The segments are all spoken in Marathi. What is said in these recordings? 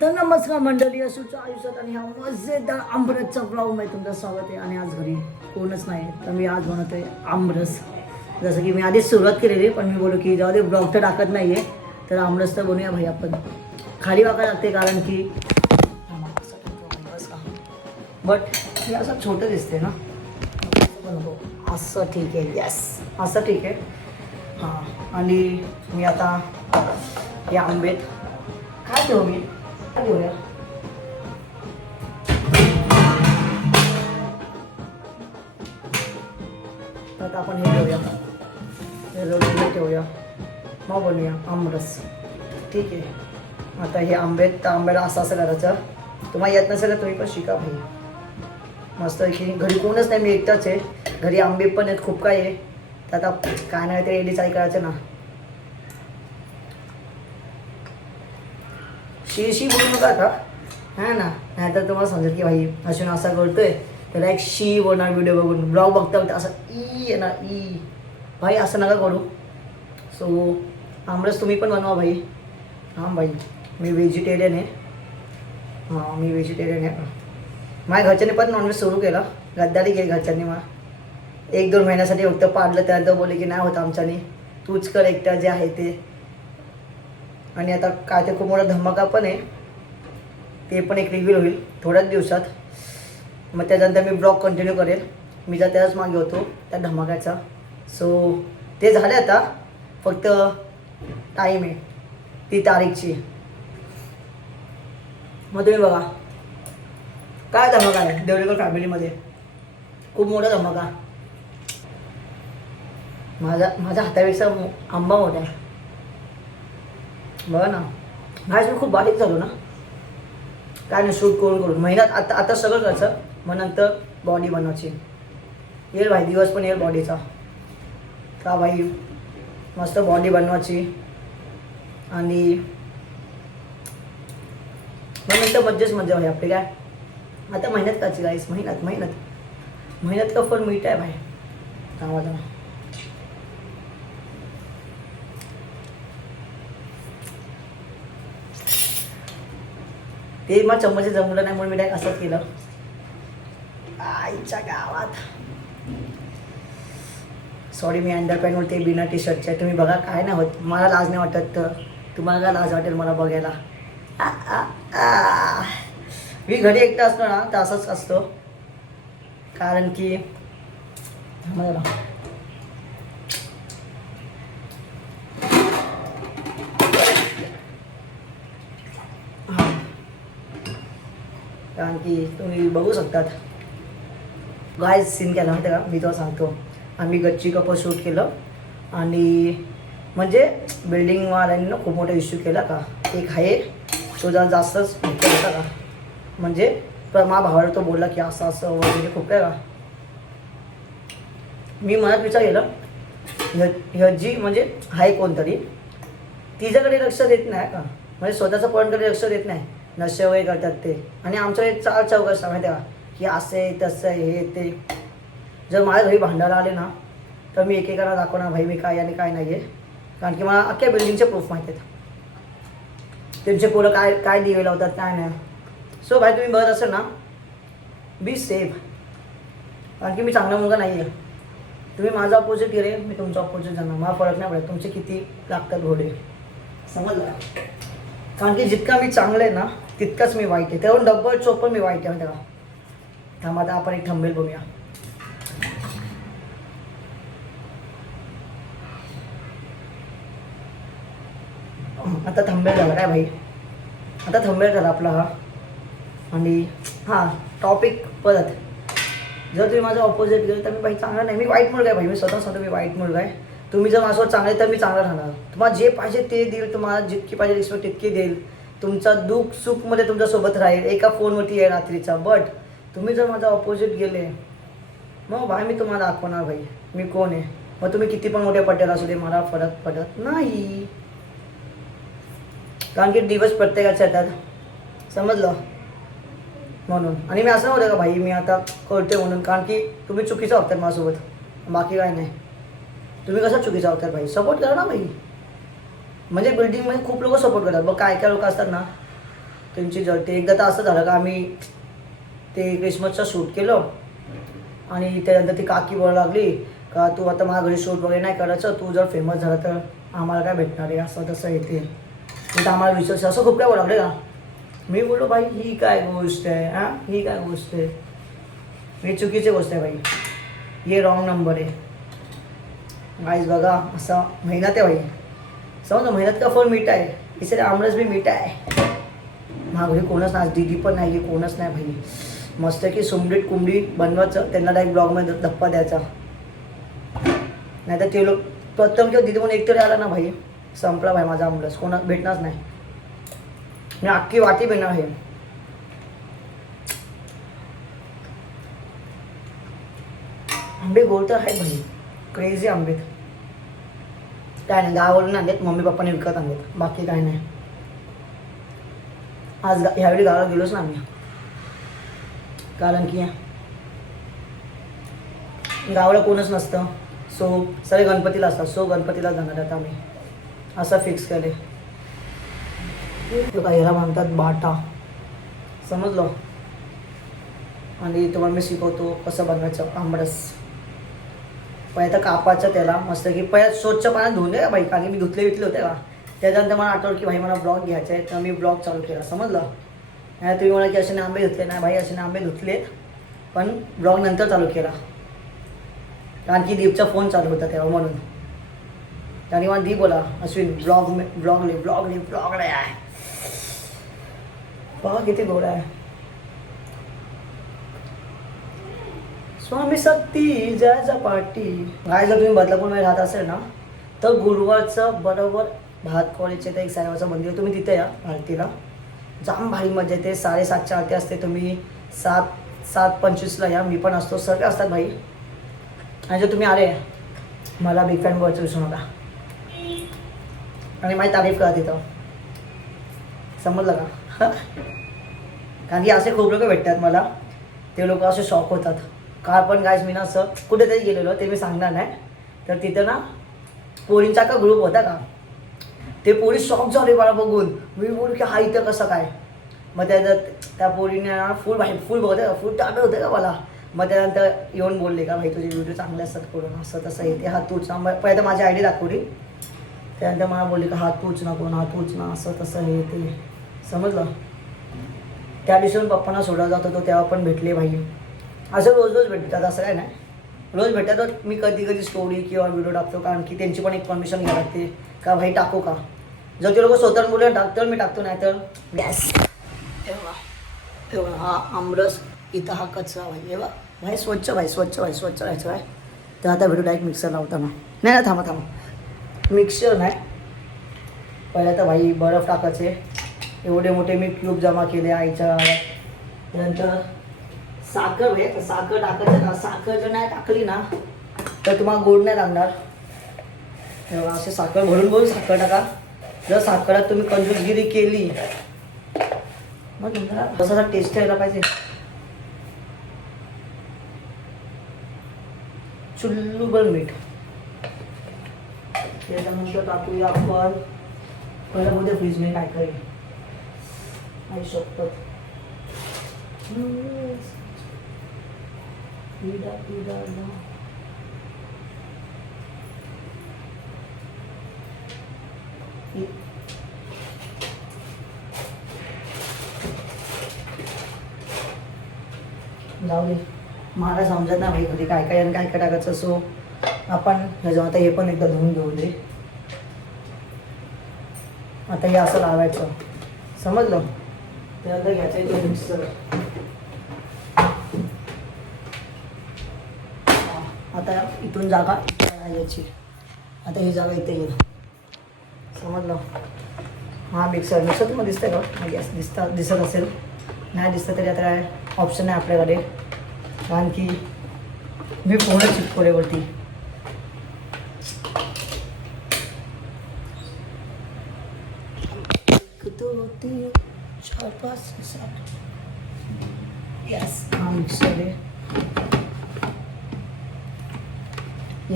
तर नमस्कार मंडळी, असूच्या आयुष्यात आणि ह्या मजेदार आमरसचा ब्लॉगमध्ये तुमचं स्वागत आहे. आणि आज घरी कोणच नाही तर मी आज बनवतोय आमरस. जसं की मी आधीच सुरुवात केलेली, पण मी बोलू की जाऊ दे, ब्लॉग तर टाकत नाही आहे, तर आमरस तर बनवूया भाई. आपण खाली वाका लागते कारण की बट हे असं छोटं दिसते ना, असं ठीक आहे. यस, असं ठीक आहे. हां, आणि मी आता या आंबेत काय ठेवू, मी काय ठेवूया, तर आपण हे ठेवूया, हे ठेवूया, मग बनवूया आमरस. ठीक आहे. आता हे आंबेत, तर आंब्याला असं असं करायचं. तुम्हाला येत नसेल तर तुम्ही पण शिका भाई. मस्त आहे की घरी कोणच नाही, मी एकटाच आहे घरी. आंबे पण आहेत, खूप काय आहे, तर आता काय नाही ते डिसाईड करायचं ना. शी बोलू नका का, हा ना, नाही तर तुम्हाला समजेल की भाई अश्विन असा करतोय, त्याला एक शी बोलणार व्हिडिओ बघून, ब्लॉग बघता बघता असं ई येणार ई. भाई असं नका करू. सो आमरस तुम्ही पण बनवा भाई. हां भाई, मी व्हेजिटेरियन आहे. हां, मी व्हेजिटेरियन आहे. माझ्या घरच्यांनी पण नॉनव्हेज सुरू केला, गद्दारी केली घरच्यांनी. मला 1-2 महिन्यासाठी फक्त पाडलं, त्यानंतर बोलले की नाही होत आमच्यानी, तूच कर एकटा जे आहे ते. आणि आता काय ते खूप मोठा धमाका पण आहे, ते पण एक रिव्हील होईल थोड्याच दिवसात. मग त्याच्यानंतर मी ब्लॉग कंटिन्यू करेल. मी जर त्याच मागे होतो त्या धमाक्याचा. सो ते झाले, आता फक्त टाईम आहे ती तारीखची. मग तुम्ही बघा काय धमाका आहे देवरेकर फॅमिलीमध्ये, खूप मोठा धमाका. माझ्या हातापेक्षा आंबा मोठा आहे बघा ना. घास मी खूप बारीक झालो ना, काय नाही, शूट करून महिन्यात आता सगळं करायचं, मग नंतर बॉडी बनवायची. येईल भाई, दिवस पण येईल बॉडीचा. का भाई, मस्त बॉडी बनवायची आणि मग नंतर मज्जाच मज्जा भाई आपली. काय आता मेहनत करायची गाईस, मेहनत का फळ मीठ आहे भाई. कामाला ते मग चम्मच जमलं नाही म्हणून मी डायरेक्ट असं केलं आईच्या गावात. सॉरी, मी अंडरपॅन्ट बोलते बिना टी शर्टच्या. तुम्ही बघा, काय नाही होत, मला लाज नाही वाटत. तर तुम्हाला काय लाज वाटेल मला बघायला. मी घरी एकटा असतो ना तर असंच असतो, कारण की तुम्ही बघू शकतात. गायज सीन केला माहिती का, मी तो सांगतो. आम्ही गच्ची कप शूट केलं, आणि म्हणजे बिल्डिंगवाल्यांनी ना खूप मोठा इश्यू केला का, एक आहे तो जरा जास्तच होता का, म्हणजे माझ्या भावाला तो बोलला की असं असं वगैरे खूप काय का. मी मनात विचार केला, ह्याची म्हणजे आहे कोणतरी, तिच्याकडे लक्ष देत नाही का, म्हणजे स्वतःच्या पॉईंटकडे लक्ष देत नाही, नशे वगैरे करतात ते. आणि आमच्याकडे 4 चौघ असतात माहिती का, की असं आहे तसं आहे हे ते. जर माझ्या घरी भांडायला आले ना तर मी एकेकाला दाखवणार भाई मी काय आणि काय नाही आहे, कारण की मला अख्ख्या बिल्डिंगचे प्रूफ माहीत आहेत, त्यांचे पोरं काय काय दिवे लावतात काय नाही. सो भाई तुम्ही बघत असेल ना, बी सेफ, कारण की मी चांगला मुलगा नाही आहे. तुम्ही माझा अपोजिट गेले, मी तुमचा अपोजिट जाणार, मला फरक नाही पडत तुमचे किती लागतात घोडे, समजलं. कारण की जितका मी चांगलं आहे ना तितकाच मी वाईट आहे, तेव्हा डबल चोपन मी वाईट आहे तेव्हा. थांबा, आता आपण एक थंबनेल बघूया. आता थंबनेल झाला काय भाई, आता थंबनेल झाला आपला हा. आणि हां, टॉपिक परत. जर तुम्ही माझं ऑपोजिट गेलं तर मी भाई चांगला नाही, मी वाईट मुलगा आहे भाई. मी स्वतः सांगतो मी वाईट मुलगा आहे. तुम्ही जर माझ्यासोबत चांगले तर मी चांगला राहणार, तुम्हाला जे पाहिजे ते देईल, तुम्हाला जितकी पाहिजे रिस्पेक्ट तितकी देईल, तुमचा दुःख सुखमध्ये तुमच्यासोबत राहील, एका फोनवरती आहे रात्रीचा. बट तुम्ही जर माझा ऑपोजिट गेले, मग भाई मी तुम्हाला दाखवणार भाई मी कोण आहे. मग तुम्ही किती पण मोठे पटेल असू दे, मला फरक पडत नाही, कारण की दिवस प्रत्येकाचे येतात, समजलं. म्हणून. आणि मी असं नव्हतं का भाई मी आता करते म्हणून, कारण की तुम्ही चुकीचं वागतात माझ्यासोबत, बाकी काय नाही. तुम्ही कसं चुकीचं वागतात भाई, सपोर्ट करा ना भाई. म्हणजे बिल्डिंगमध्ये खूप लोक सपोर्ट करतात बघ, काय काय लोक असतात ना त्यांची जळते. एकदा तर असं झालं का आम्ही ते क्रिसमसचं शूट केलं आणि त्यानंतर ती काकी बोलायला लागली का तू आता माझ्या घरी शूट वगैरे नाही करायचं, तू जर फेमस झाला तर आम्हाला काय भेटणार आहे, असं तसं येते. तर आम्हाला विश्वास असं खूप काय बोलावं लागले का. मी बोललो भाई ही काय गोष्ट आहे, हां ही काय गोष्ट आहे, ही चुकीची गोष्ट आहे भाई, ये रॉंग नंबर आहे. गाइस बघा असा मेहनत आहे भाई, समजा मेहनत का फळ मीठा आहे, इसलिए आमरस भी मीठा आहे. माझ्या घरी कोणच नाही, दीदी पण नाही आहे, कोणच नाही भाई. मस्त की सुमडीत कुंबडी बनवायचं, त्यांना डायरेक्ट ब्लॉगमध्ये धप्पा द्यायचा. नाही तर ते लोक प्रथम किंवा दीदी म्हणून एकतरी आला ना भाई, संपला भाई माझा आमरस, कोणा भेटणारच नाही. मी अख्खी वाटी भेटणार आहे. आंबे गोड तर आहेत भाई, क्रेझी आंबे. काय नाही, गावावरून आणलेत, मम्मी पप्पाने विकत आणलेत, बाकी काय नाही. आज ह्यावेळी गावाला गेलोच ना आम्ही, कारण की गावाला कोणच नसतं. सो सगळे गणपतीला असतात, सो गणपतीला जाणार आता आम्ही, असं फिक्स केले. तो काय ह्याला म्हणतात बाटा, समजलं. आणि तुम्हाला मी शिकवतो कसं बनवायचं आंबरस. पहिलं कापायचं त्याला मस्त की, पहिलं स्वच्छ पाण्यात धुवून द्या बाई, कारण मी धुतले होते का. त्याच्यानंतर मला आठवलं की भाई मला ब्लॉग घ्यायचा आहे, तर मी ब्लॉग चालू केला, समजलं. नाही तुम्ही मला की असे आंबे धुतले, नाही भाई असे आंबे धुतलेत, पण ब्लॉग नंतर चालू केला कारण की दीपचा फोन चालू होता तेव्हा, म्हणून. त्याने मला दीप बोला अश्विन ब्लॉग रे आहे, बघा किती गोड आहे. स्वामी शक्ती जय झपाटी. गाय जर तुम्ही बदलापूरमध्ये राहत असेल ना, तर गुरुवारचं बरोबर भात कॉलेजचे ते एक साईबाबाचं मंदिर, तुम्ही तिथे या आरतीला. जाम भारी मजा येते. 7:30ची आरती असते, तुम्ही 7:25ला या, मी पण असतो, सगळे असतात भाई. आणि जर तुम्ही आले, मला बिग फॅन बोलायचं विसरू नका आणि माझी तारीफ करा तिथं, समजलं का. कारण की असे खूप लोक भेटतात मला, ते लोक असे शॉक होतात. काल पण गायस मी ना असं कुठेतरी गेलेलो, ते मी सांगणार नाही. तर तिथं ना पोरींचा का ग्रुप होता का, ते पोरी शॉक झाले मला बघून. मी बोलू की हा इथं कसं काय. मग त्या पोरीने फुल बघत फुल टाकत होते का मला. मग त्यानंतर येऊन बोलले का भाई तुझे व्हिडिओ चांगले असतात करून, असं तसं येते, हा तूच ना. पहिलं माझी आयडी दाखवली, त्यानंतर मला बोलले का हा तूच ना कोण, हा तूच ना, असं तसं हे ते, समजलं. त्या दिवशी पप्पांना सोडायला जात होतो तेव्हा पण भेटले भाई. असं रोज भेटतात, असं काय नाही, रोज भेटतात. मी कधी स्टोरी किंवा व्हिडिओ टाकतो, कारण की त्यांची पण एक परमिशन घ्यावी लागते का भाई टाकू का. जर ते लोक स्वतः बोलून टाकतो मी टाकतो, नाही तर गॅस. हा आमरस इथं, हा कचरा भाई, भाई स्वच्छ राहायचं आहे. तर आता व्हिडिओ डायरेक्ट मिक्सर लावताना नाही, थांबा मिक्सर नाही. पहिलं तर भाई बर्फ टाकायचे, एवढे मोठे मी क्यूब जमा केले आईच्या. त्यानंतर साखर भाई, साखर टाकायचं ना. साखर जर नाही टाकली ना तर तुम्हाला गोड नाही लागणार. तेव्हा असे साखर भरून साखर टाका. जर साखरात तुम्ही कंजूसगिरी केली मग तुम्हाला तसा टेस्ट यायला पाहिजे. चुल्लूभर मीठ, त्याच्यानंतर टाकूया आपण पहिल्या मध्ये फ्रीजमध्ये काय करेल आई शपथ. जाऊ दे, मला समजत नाही भाई कधी काय काय आणि काय काय टाकायचं. सो आपण ह्याच्या आता हे पण एकदा धुवून घेऊ दे. आता हे असं लावायचं, समजलं. त्यानंतर घ्यायचं इथे मिक्सर. आता इथून जागा याची, आता ही जागा इथे येईल, समजलं. हा मिक्सर तुम्हाला दिसतंय का, गॅस दिसत असेल, नाही दिसतं तरी आता काय ऑप्शन आहे आपल्याकडे, कारण की मी पूर्ण चिटकोल्यावरती. होती 4 5 7 यस. हा मिक्सर आहे.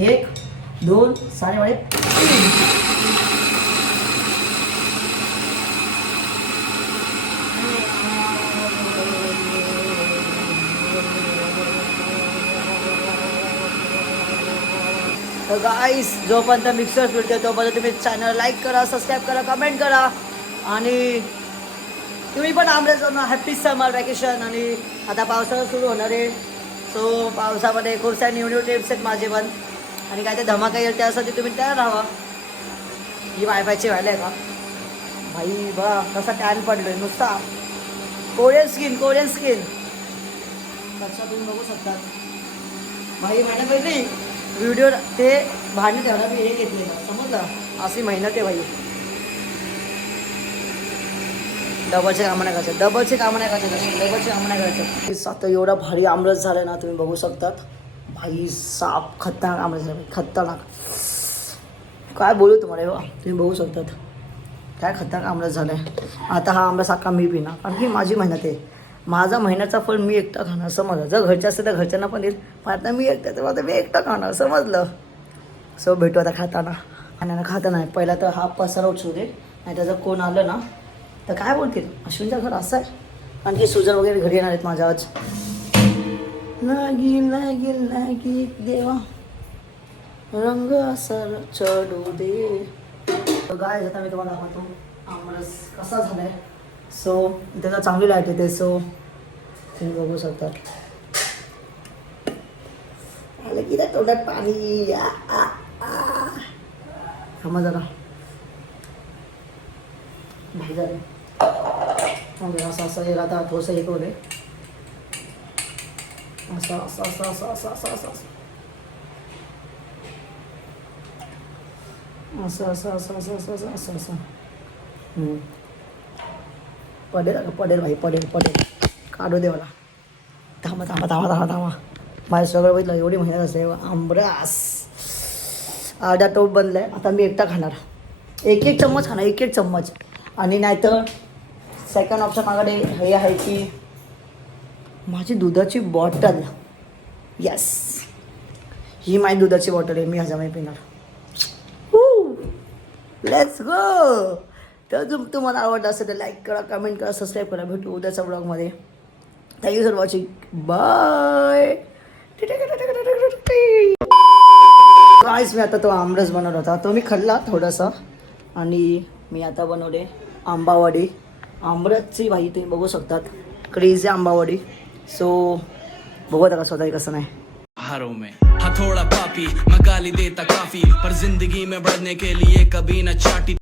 1 2 सारे तर गाईस जोपर्यंत मिक्सर फिरते तोपर्यंत तुम्ही चॅनल लाईक करा, सबस्क्राईब करा, कमेंट करा आणि तुम्ही पण आमच्याच हॅपी समर वॅकेशन. आणि आता पावसाळा सुरू होणार आहे. सो पावसामध्ये खूप सारे न्यू टिप्स आहेत माझे पण आणि काय ते धमाका येईल त्यासाठी तुम्ही तयार राहा. ही वायफायची व्हायला आहे का भाई बा कसा टॅन पडलोय नुसता. कोरियन स्किन लक्षात तुम्ही बघू शकता भाई. महिन्यापैकी व्हिडिओ ते भांडणे ठेवणार मी हे घेतले समजलं. अशी मेहनत आहे भाई. डबलचे कामं नाही करायचं. आता एवढा भारी आमरस झाला ना तुम्ही बघू शकतात भाई. साप खतरनाक आमरस झाला खतरनाक. काय बोलू तुम्हाला बा तुम्ही बघू शकतात काय खतरनाक आमरस झाला आहे. आता हा आमरस अख्खा मी पिणार कारण की माझी मेहनत आहे. माझा महिन्याचा फळ मी एकटा खाणार समजलं. जर घरच्या असतं तर घरच्यांना पण येईल पण आता मी एकटा तर आता मी एकटा खाणार समजलं. सो भेटू आता खाताना पहिला तर हा पसारा उचलू दे नाही त्याचं कोण आलं ना तर काय बोलतील अश्विनचं घर असं आहे. आणखी सुजन वगैरे घरी येणार आहेत माझ्या आज. लागी देवा रंग असर चढू दे. गाय आता मी तुम्हाला दाखवतो आमरस कसा झालाय. सो त्याचा चांगली लाईट येते. सो तुम्ही बघू शकता आलं की नाही तोंडात पाणी. थांबा जरा भाई झालं असं हे आता थोडंसं हे करू दे. असं पडेल भाई पडेल काढू दे मला. थांबा माझं सगळं बघितलं एवढी मेहनत असते. आंबरास अर्धा टोप बनलाय. आता मी एकटा खाणार. एक चम्मच खाणार एक चम्मच. आणि नाहीतर सेकंड ऑप्शन माझ्याकडे हे आहे की माझी दुधाची बॉटल. यस ही माझी दुधाची बॉटल आहे. मी ह्याच्यामध्ये पिणार. Let's go. तर तुम्हाला आवडलं असेल तर लाईक करा, कमेंट करा, सबस्क्राईब करा. भेटू उद्याच्या ब्लॉगमध्ये. Thank you for watching. बाय. गाईस मी आता तो आमरस बनवला होता तो मी खाल्ला थोडासा आणि मी आता बनवले आंबावडी. आमरसची भाई तुम्ही बघू शकतात क्रेझी आंबावडी. सो बघू आता कसं होतं कसं नाही. हथौड़ा पापी मैं गाली देता काफी पर जिंदगी में बढ़ने के लिए कभी न चाटी.